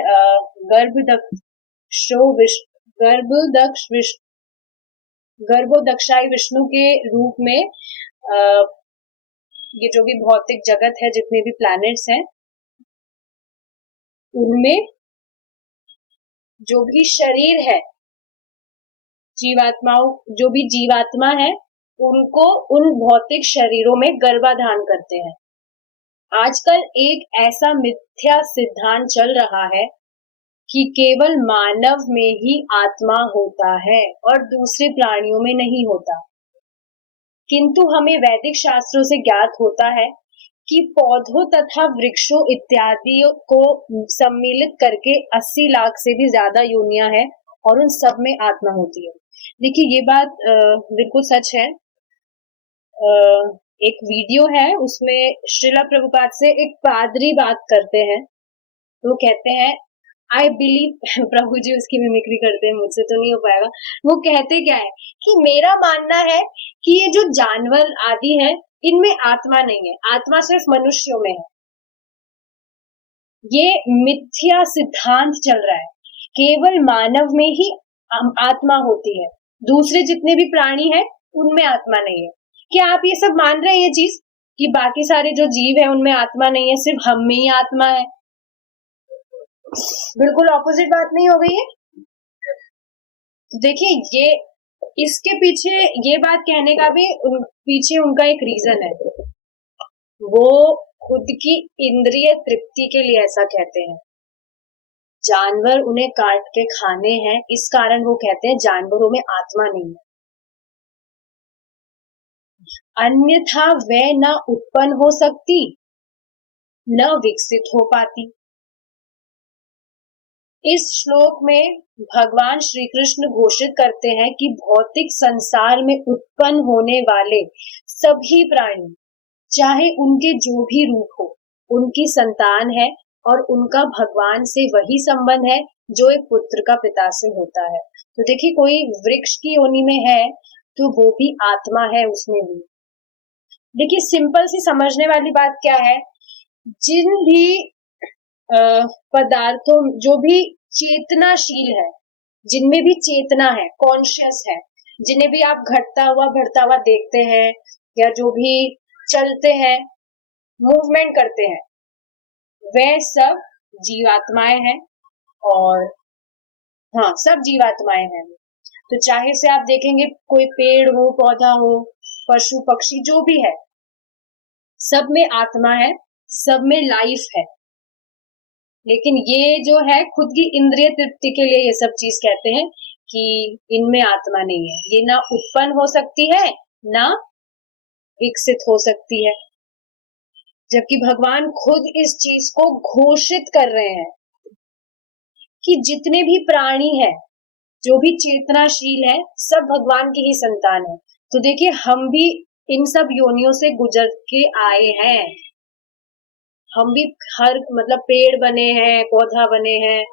गर्भोदक्षाई विष्णु के रूप में ये जो भी भौतिक जगत है, जितने भी प्लैनेट्स हैं, उनमें जो भी शरीर है, जीवात्माओं, जो भी जीवात्मा है, उनको उन भौतिक शरीरों में गर्भाधान करते हैं। आजकल एक ऐसा मिथ्या सिद्धांत चल रहा है कि केवल मानव में ही आत्मा होता है और दूसरे प्राणियों में नहीं होता, किंतु हमें वैदिक शास्त्रों से ज्ञात होता है कि पौधों तथा वृक्षों इत्यादि को सम्मिलित करके 80 लाख से भी ज्यादा योनियां हैं और उन सब में आत्मा होती है। देखिए, ये बात बिल्कुल सच है। एक वीडियो है, उसमें श्रीला प्रभुपाद से एक पादरी बात करते हैं, तो कहते हैं, आई बिलीव, प्रभु जी उसकी मिमिक्री करते हैं, मुझसे तो नहीं हो पाएगा। वो कहते क्या है कि मेरा मानना है कि ये जो जानवर आदि है, इनमें आत्मा नहीं है, आत्मा सिर्फ मनुष्यों में है। ये मिथ्या सिद्धांत चल रहा है, केवल मानव में ही आत्मा होती है, दूसरे जितने भी प्राणी हैं उनमें आत्मा नहीं है। क्या आप ये सब मान रहे हैं, ये चीज कि बाकी सारे जो जीव है उनमें आत्मा नहीं है, सिर्फ हम में ही आत्मा है? बिल्कुल ऑपोजिट बात नहीं हो गई है? देखिए, ये इसके पीछे ये बात कहने का भी पीछे उनका एक रीजन है, वो खुद की इंद्रिय तृप्ति के लिए ऐसा कहते हैं। जानवर उन्हें काट के खाने हैं, इस कारण वो कहते हैं जानवरों में आत्मा नहीं है, अन्यथा वह न उत्पन्न हो सकती न विकसित हो पाती। इस श्लोक में भगवान श्री कृष्ण घोषित करते हैं कि भौतिक संसार में उत्पन्न होने वाले सभी प्राणी, चाहे उनके जो भी रूप हो, उनकी संतान है और उनका भगवान से वही संबंध है जो एक पुत्र का पिता से होता है। तो देखिए, कोई वृक्ष की योनि में है तो वो भी आत्मा है उसमें भी। देखिए, सिंपल सी समझने वाली बात क्या है, जिन भी पदार्थों, जो भी चेतनाशील है, जिनमें भी चेतना है, कॉन्शियस है, जिन्हें भी आप घटता हुआ बढ़ता हुआ देखते हैं या जो भी चलते हैं, मूवमेंट करते हैं, वह सब जीवात्माएं हैं। और हाँ, सब जीवात्माएं हैं। तो चाहे से आप देखेंगे, कोई पेड़ हो, पौधा हो, पशु पक्षी जो भी है, सब में आत्मा है, सब में लाइफ है। लेकिन ये जो है खुद की इंद्रिय तृप्ति के लिए ये सब चीज कहते हैं कि इनमें आत्मा नहीं है, ये ना उत्पन्न हो सकती है ना विकसित हो सकती है। जबकि भगवान खुद इस चीज को घोषित कर रहे हैं कि जितने भी प्राणी हैं, जो भी चेतनाशील है, सब भगवान की ही संतान है। तो देखिए, हम भी इन सब योनियों से गुजर के आए हैं, हम भी हर मतलब पेड़ बने हैं, पौधा बने हैं,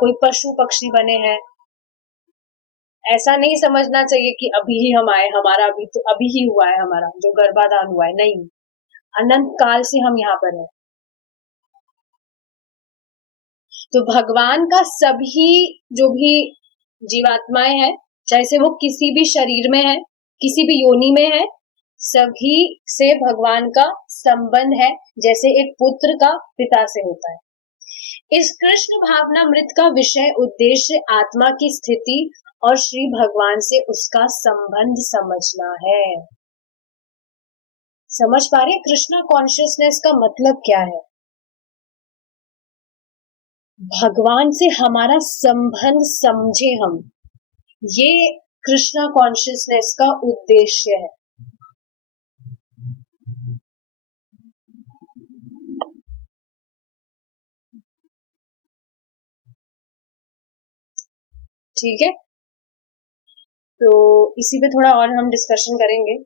कोई पशु पक्षी बने हैं। ऐसा नहीं समझना चाहिए कि अभी ही हम आए, हमारा अभी तो अभी ही हुआ है, हमारा जो गर्भाधान हुआ है, नहीं, अनंत काल से हम यहाँ पर हैं। तो भगवान का सभी जो भी जीवात्माएं हैं, चाहे से वो किसी भी शरीर में है, किसी भी योनि में है, सभी से भगवान का संबंध है, जैसे एक पुत्र का पिता से होता है। इस कृष्ण भावनामृत का विषय उद्देश्य आत्मा की स्थिति और श्री भगवान से उसका संबंध समझना है। समझ पा रहे कृष्णा कॉन्शियसनेस का मतलब क्या है? भगवान से हमारा संबंध समझे हम, ये कृष्णा कॉन्शियसनेस का उद्देश्य है। ठीक है, तो इसी पे थोड़ा और हम डिस्कशन करेंगे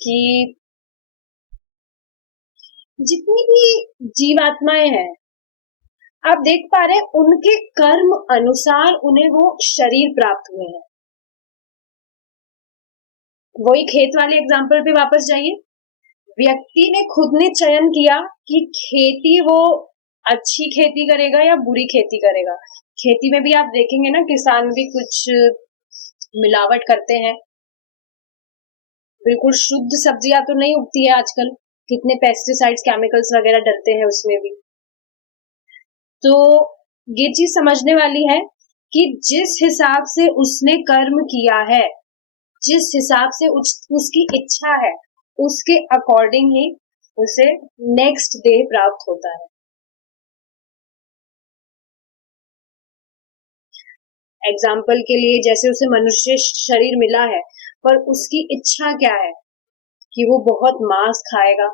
कि जितनी भी जीवात्माएं हैं, आप देख पा रहे हैं उनके कर्म अनुसार उन्हें वो शरीर प्राप्त हुए हैं। वही खेत वाले एग्जाम्पल पे वापस जाइए, व्यक्ति ने खुद ने चयन किया कि खेती वो अच्छी खेती करेगा या बुरी खेती करेगा। खेती में भी आप देखेंगे ना, किसान भी कुछ मिलावट करते हैं, बिल्कुल शुद्ध सब्जियां तो नहीं उगती है आजकल, कितने पेस्टिसाइड्स केमिकल्स वगैरह डलते हैं उसमें भी। तो ये चीज समझने वाली है कि जिस हिसाब से उसने कर्म किया है, जिस हिसाब से उसकी इच्छा है, उसके अकॉर्डिंग ही उसे नेक्स्ट डे प्राप्त होता है। एग्जाम्पल के लिए, जैसे उसे मनुष्य शरीर मिला है, पर उसकी इच्छा क्या है कि वो बहुत मांस खाएगा,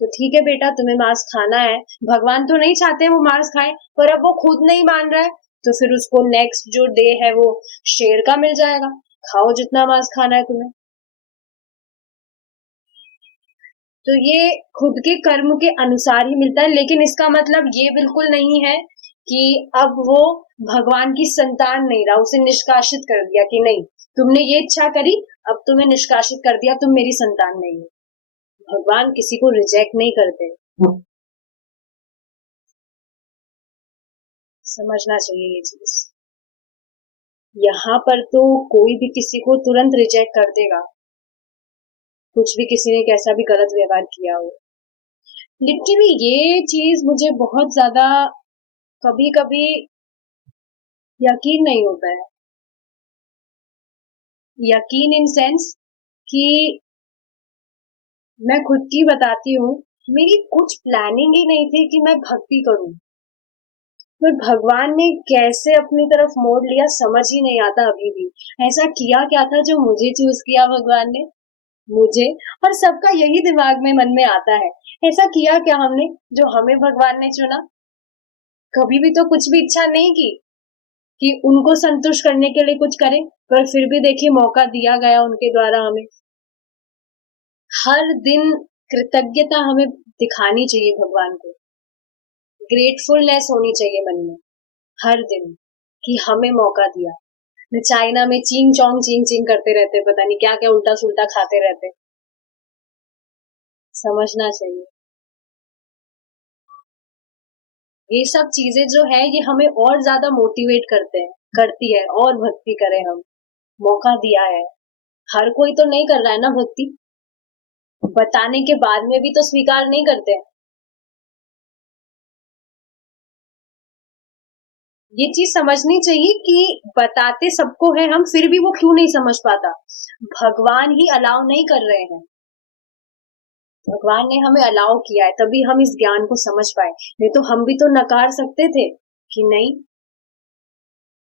तो ठीक है बेटा, तुम्हें मांस खाना है। भगवान तो नहीं चाहते वो मांस खाए, पर अब वो खुद नहीं मान रहा है, तो फिर उसको नेक्स्ट जो डे है वो शेर का मिल जाएगा, खाओ जितना मांस खाना है तुम्हें। तो ये खुद के कर्म के अनुसार ही मिलता है, लेकिन इसका मतलब ये बिल्कुल नहीं है कि अब वो भगवान की संतान नहीं रहा, उसे निष्कासित कर दिया कि नहीं, तुमने ये इच्छा करी, अब तुम्हें निष्कासित कर दिया, तुम मेरी संतान नहीं हो। भगवान किसी को रिजेक्ट नहीं करते, समझना चाहिए ये चीज। यहाँ पर तो कोई भी किसी को तुरंत रिजेक्ट कर देगा, कुछ भी किसी ने कैसा भी गलत व्यवहार किया हो। लिटरली ये चीज मुझे बहुत ज्यादा कभी कभी यकीन नहीं होता है। यकीन इन सेंस कि मैं खुद की बताती हूँ, मेरी कुछ प्लानिंग ही नहीं थी कि मैं भक्ति करूं, फिर भगवान ने कैसे अपनी तरफ मोड़ लिया समझ ही नहीं आता अभी भी। ऐसा किया क्या था जो मुझे चूज किया भगवान ने, मुझे, और सबका यही दिमाग में मन में आता है, ऐसा किया क्या हमने जो हमें भगवान ने चुना। कभी भी तो कुछ भी इच्छा नहीं की कि उनको संतुष्ट करने के लिए कुछ करें, पर फिर भी देखिए मौका दिया गया उनके द्वारा हमें। हर दिन कृतज्ञता हमें दिखानी चाहिए भगवान को, ग्रेटफुलनेस होनी चाहिए मन में हर दिन कि हमें मौका दिया। चाइना में चिंग चिंग करते रहते, पता नहीं क्या क्या उल्टा सुल्टा खाते रहते, समझना चाहिए। ये सब चीजें जो है ये हमें और ज्यादा मोटिवेट करती है, और भक्ति करें हम, मौका दिया है। हर कोई तो नहीं कर रहा है ना भक्ति, बताने के बाद में भी तो स्वीकार नहीं करते। ये चीज समझनी चाहिए कि बताते सबको है हम, फिर भी वो क्यों नहीं समझ पाता। भगवान ही अलाउ नहीं कर रहे हैं, भगवान ने हमें अलाउ किया है, तभी हम इस ज्ञान को समझ पाए। नहीं तो हम भी तो नकार सकते थे कि नहीं,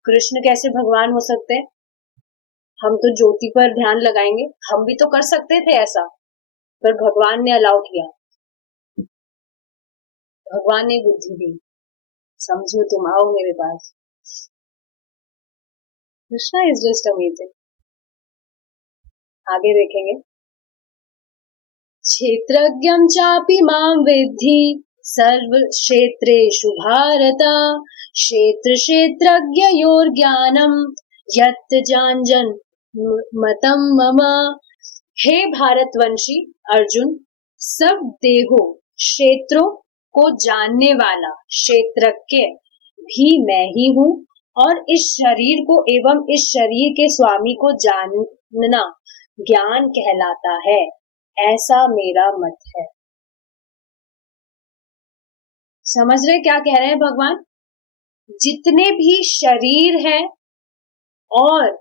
कृष्ण कैसे भगवान हो सकते हैं, हम तो ज्योति पर ध्यान लगाएंगे, हम भी तो कर सकते थे ऐसा, पर भगवान ने अलाउ किया, भगवान ने बुद्धि दी, समझो तुम आओ मेरे पास। Krishna is just amazing. आगे देखेंगे, क्षेत्रज्ञं चापि मां विद्धि सर्व क्षेत्रेषु भारत, क्षेत्र क्षेत्रज्ञयोर्ज्ञानम् यत् जानजन मतम मम। हे भारतवंशी अर्जुन, सब देहों क्षेत्रों को जानने वाला क्षेत्रज्ञ भी मैं ही हूँ, और इस शरीर को एवं इस शरीर के स्वामी को जानना ज्ञान कहलाता है, ऐसा मेरा मत है। समझ रहे क्या कह रहे हैं भगवान, जितने भी शरीर हैं और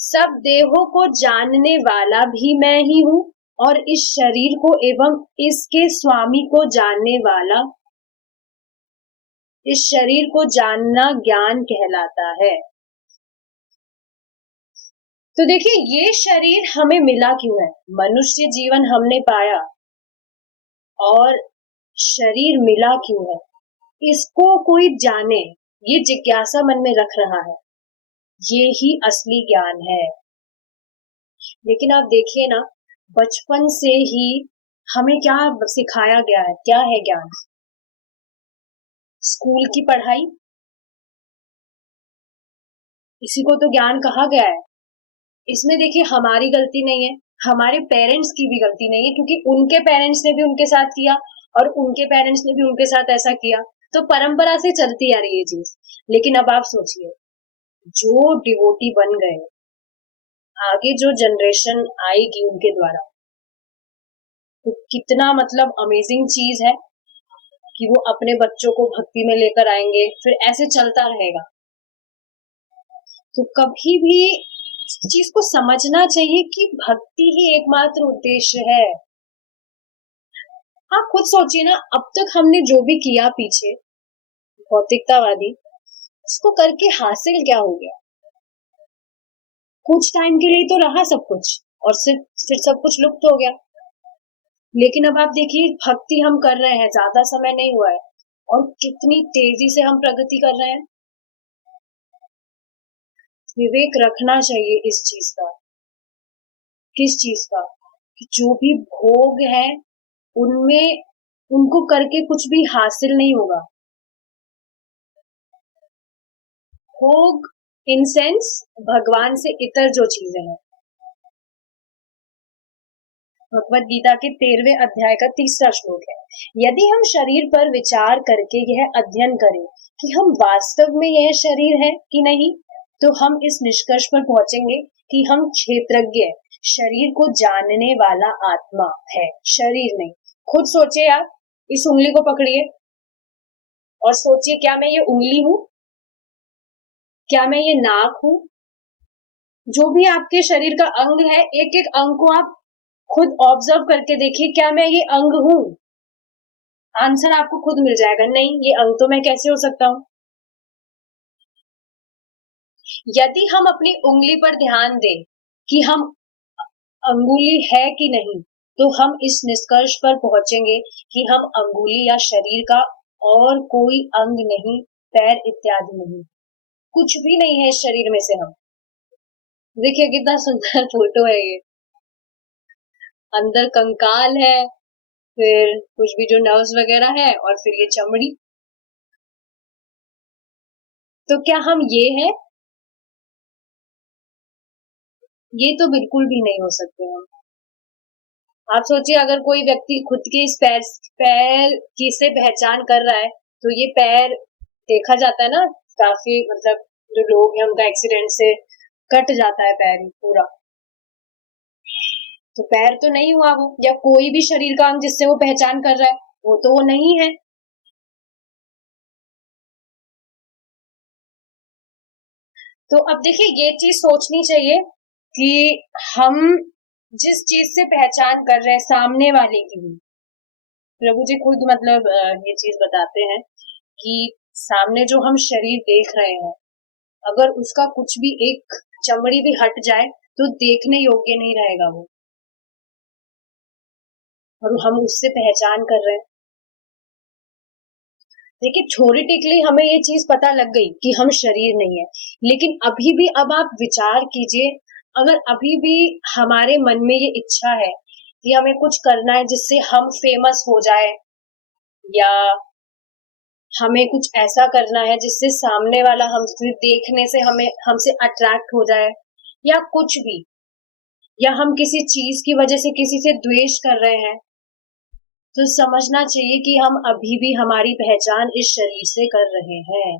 सब देहों को जानने वाला भी मैं ही हूँ, और इस शरीर को एवं इसके स्वामी को जानने वाला, इस शरीर को जानना ज्ञान कहलाता है। तो देखिए ये शरीर हमें मिला क्यों है, मनुष्य जीवन हमने पाया और शरीर मिला क्यों है, इसको कोई जाने, ये जिज्ञासा मन में रख रहा है, ये ही असली ज्ञान है। लेकिन आप देखिए ना, बचपन से ही हमें क्या सिखाया गया है? क्या है ज्ञान? स्कूल की पढ़ाई, इसी को तो ज्ञान कहा गया है। इसमें देखिए हमारी गलती नहीं है, हमारे पेरेंट्स की भी गलती नहीं है, क्योंकि उनके पेरेंट्स ने भी उनके साथ किया और उनके पेरेंट्स ने भी उनके साथ ऐसा किया, तो परंपरा से चलती आ रही है ये चीज। लेकिन अब आप सोचिए, जो डिवोटी बन गए, आगे जो जनरेशन आएगी उनके द्वारा, तो कितना मतलब अमेजिंग चीज है कि वो अपने बच्चों को भक्ति में लेकर आएंगे, फिर ऐसे चलता रहेगा। तो कभी भी इस चीज को समझना चाहिए कि भक्ति ही एकमात्र उद्देश्य है। आप खुद सोचिए ना, अब तक हमने जो भी किया पीछे भौतिकतावादी, इसको करके हासिल क्या हो गया? कुछ टाइम के लिए तो रहा सब कुछ, और फिर सब कुछ लुप्त हो गया। लेकिन अब आप देखिए, भक्ति हम कर रहे हैं, ज्यादा समय नहीं हुआ है, और कितनी तेजी से हम प्रगति कर रहे हैं। विवेक रखना चाहिए इस चीज का। किस चीज का? कि जो भी भोग है उनमें, उनको करके कुछ भी हासिल नहीं होगा। भोग इन सेंस भगवान से इतर जो चीजें हैं। भगवत गीता के 13वें अध्याय का 3रा श्लोक है, यदि हम शरीर पर विचार करके यह अध्ययन करें कि हम वास्तव में यह शरीर है कि नहीं, तो हम इस निष्कर्ष पर पहुंचेंगे कि हम क्षेत्रज्ञ, शरीर को जानने वाला आत्मा है, शरीर नहीं। खुद सोचिए आप, इस उंगली को पकड़िए और सोचिए, क्या मैं ये उंगली हूं? क्या मैं ये नाक हूं? जो भी आपके शरीर का अंग है, एक एक अंग को आप खुद ऑब्जर्व करके देखिए, क्या मैं ये अंग हूं? आंसर आपको खुद मिल जाएगा, नहीं ये अंग तो मैं कैसे हो सकता हूं। यदि हम अपनी उंगली पर ध्यान दें कि हम अंगुली है कि नहीं, तो हम इस निष्कर्ष पर पहुंचेंगे कि हम अंगुली या शरीर का और कोई अंग नहीं, पैर इत्यादि नहीं, कुछ भी नहीं है इस शरीर में से हम। देखिए कितना सुंदर फोटो है ये, अंदर कंकाल है, फिर कुछ भी जो नर्व्स वगैरह है, और फिर ये चमड़ी। तो क्या हम ये हैं? ये तो बिल्कुल भी नहीं हो सकते हम। आप सोचिए, अगर कोई व्यक्ति खुद की इस पैर की से पहचान कर रहा है, तो ये पैर देखा जाता है ना, काफी मतलब जो लोग हैं उनका एक्सीडेंट से कट जाता है पैर पूरा, तो पैर तो नहीं हुआ वो, या कोई भी शरीर का अंग जिससे वो पहचान कर रहा है, वो तो वो नहीं है। तो अब देखिए, ये चीज सोचनी चाहिए कि हम जिस चीज से पहचान कर रहे हैं सामने वाले की भी, प्रभु जी खुद मतलब ये चीज बताते हैं कि सामने जो हम शरीर देख रहे हैं, अगर उसका कुछ भी एक चमड़ी भी हट जाए तो देखने योग्य नहीं रहेगा वो, और हम उससे पहचान कर रहे हैं। देखिए थ्योरेटिकली हमें ये चीज पता लग गई कि हम शरीर नहीं है, लेकिन अभी भी अब आप विचार कीजिए, अगर अभी भी हमारे मन में ये इच्छा है कि हमें कुछ करना है जिससे हम फेमस हो जाए, या हमें कुछ ऐसा करना है जिससे सामने वाला हमसे देखने से हमें हमसे अट्रैक्ट हो जाए, या कुछ भी, या हम किसी चीज की वजह से किसी से द्वेष कर रहे हैं, तो समझना चाहिए कि हम अभी भी हमारी पहचान इस शरीर से कर रहे हैं।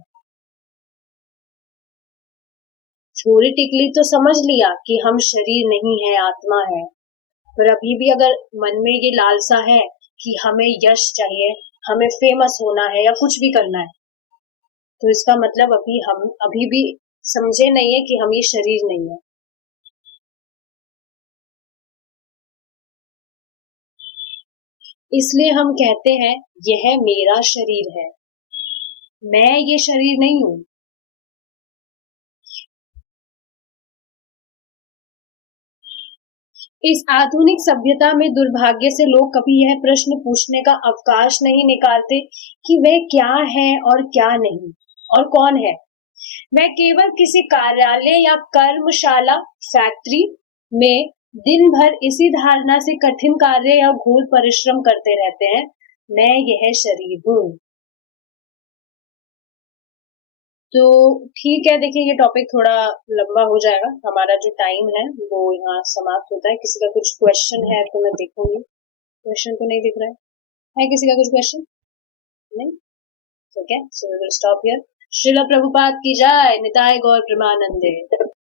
थ्योरेटिकली तो समझ लिया कि हम शरीर नहीं है, आत्मा है, पर अभी भी अगर मन में ये लालसा है कि हमें यश चाहिए, हमें फेमस होना है या कुछ भी करना है, तो इसका मतलब हम अभी भी समझे नहीं है कि हम ये शरीर नहीं है। इसलिए हम कहते हैं यह मेरा शरीर है, मैं ये शरीर नहीं हूं। इस आधुनिक सभ्यता में दुर्भाग्य से लोग कभी यह प्रश्न पूछने का अवकाश नहीं निकालते कि वह क्या है और क्या नहीं। और कौन है? वह केवल किसी कार्यालय या कर्मशाला, फैक्ट्री में दिन भर इसी धारणा से कठिन कार्य या घोर परिश्रम करते रहते हैं, मैं यह शरीर हूँ। तो ठीक है, देखिए ये टॉपिक थोड़ा लंबा हो जाएगा, हमारा जो टाइम है वो यहाँ समाप्त होता है। किसी का कुछ क्वेश्चन है तो मैं देखूंगी। क्वेश्चन तो नहीं दिख रहा है किसी का कुछ क्वेश्चन? नहीं, ठीक है, so we will stop here. Srila Prabhupada की जय, निताय गौर प्रेमानंदे।